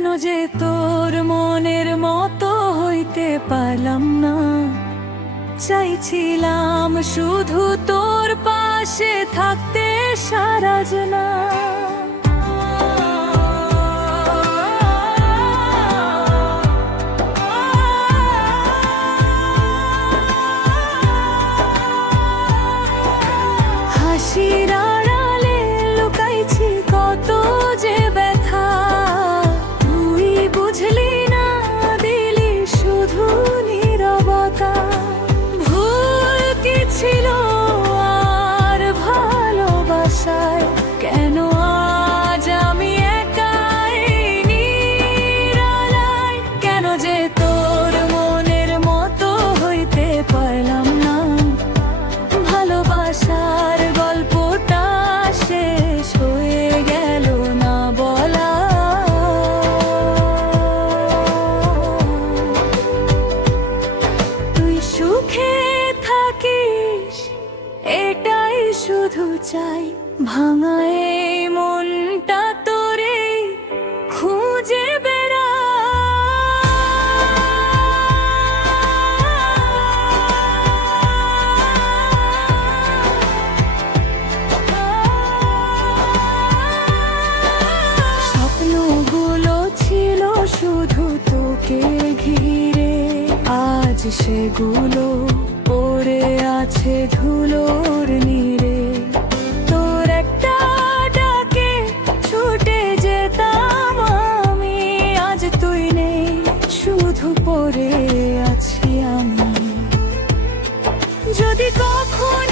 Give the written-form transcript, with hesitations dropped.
কেন যে তোর মনের মতো হইতে পারলাম না। চাইছিলাম শুধু তোর পাশে থাকতে সারা জীবন। হাসির আড়ালে লুকাইছি কত যে ব্যথা, তুই বুঝলি না, দিলি শুধু নীরবতা। ভুল কি ছিল আর ভালোবাসায়, কেন আজ আমি একাই নিরালায়। কেন যে তোর মনের মতো হইতে পারলাম না। ভালোবাসার গল্পটা শেষ হয়ে গেল না বলা। তুই সুখে থাকিস এটাই শুধু চাই, ভাঙা এই মনটা তোরে খুঁজে বেড়া। স্বপ্নগুলো ছিল শুধু তোকে ঘিরে, আজ সেগুলো পড়ে আছে ধুলোর নীড়ে। তোর একটা ডাকে ছুটে যেতাম আমি, আজ তুই নেই, শুধু পড়ে আছি আমি। যদি কখন